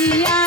Yeah.